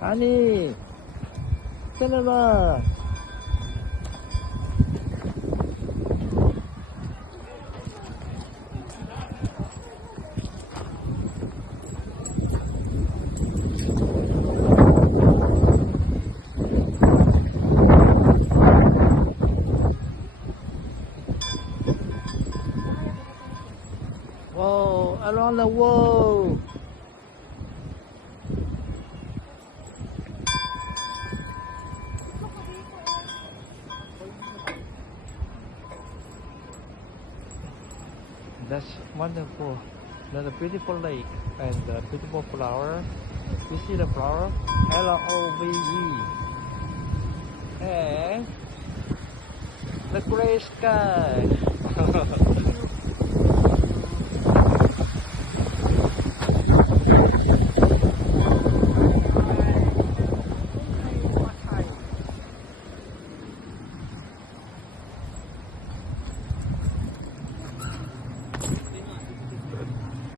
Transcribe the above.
Honey, cinema. Whoa, along the wall. That's wonderful. There's a beautiful lake and a beautiful flower. You see the flower? Love. And the gray sky.